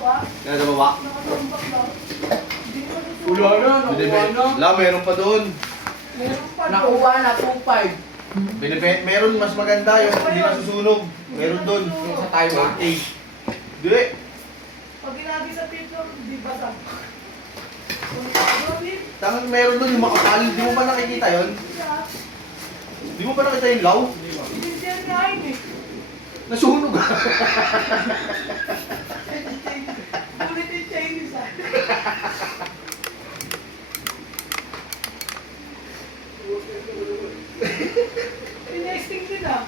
Yan sa baba. Wala na, nakuha na. Wala, meron pa doon. Nakuha na, 2.5. Meron mas maganda yung hindi nasusunog. Meron doon. Sa Taiwan. 8. Hindi. Pag ginagi sa picture, di ba sa? Tangang meron doon yung makapal. Di mo ba nakikita yun? Di mo ba nakita yung law? Hindi siya nga yun eh. Nasunog. Ulit yung Chinese ah. Pinesting din ah.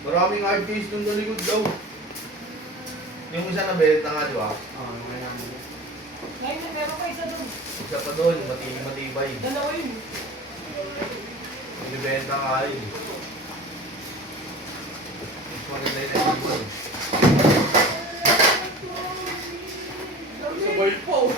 Maraming hard case doon sa likod daw. Yung isa na benta nga, di ba? Oo, ngayon namin. Ngayon, meron pa isa doon. Isa pa doon, matibay. Dalawa yun. Binibenta nga yun. Mas maganda yun ang ibon. Sabay po.